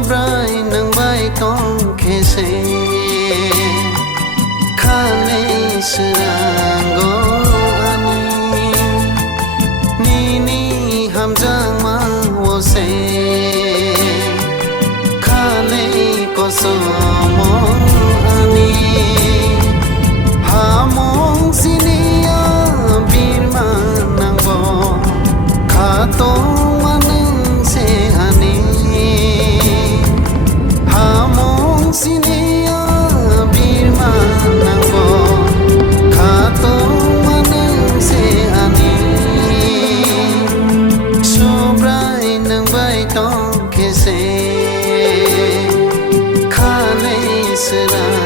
sobrai nang bai tong khese khane srango ani ni hamjang ma wo se khane ko so mo ani hamong sinia birma nang bo khato sinia birma nangbo khato manang se ani sobrai nang bai tong khese khane sra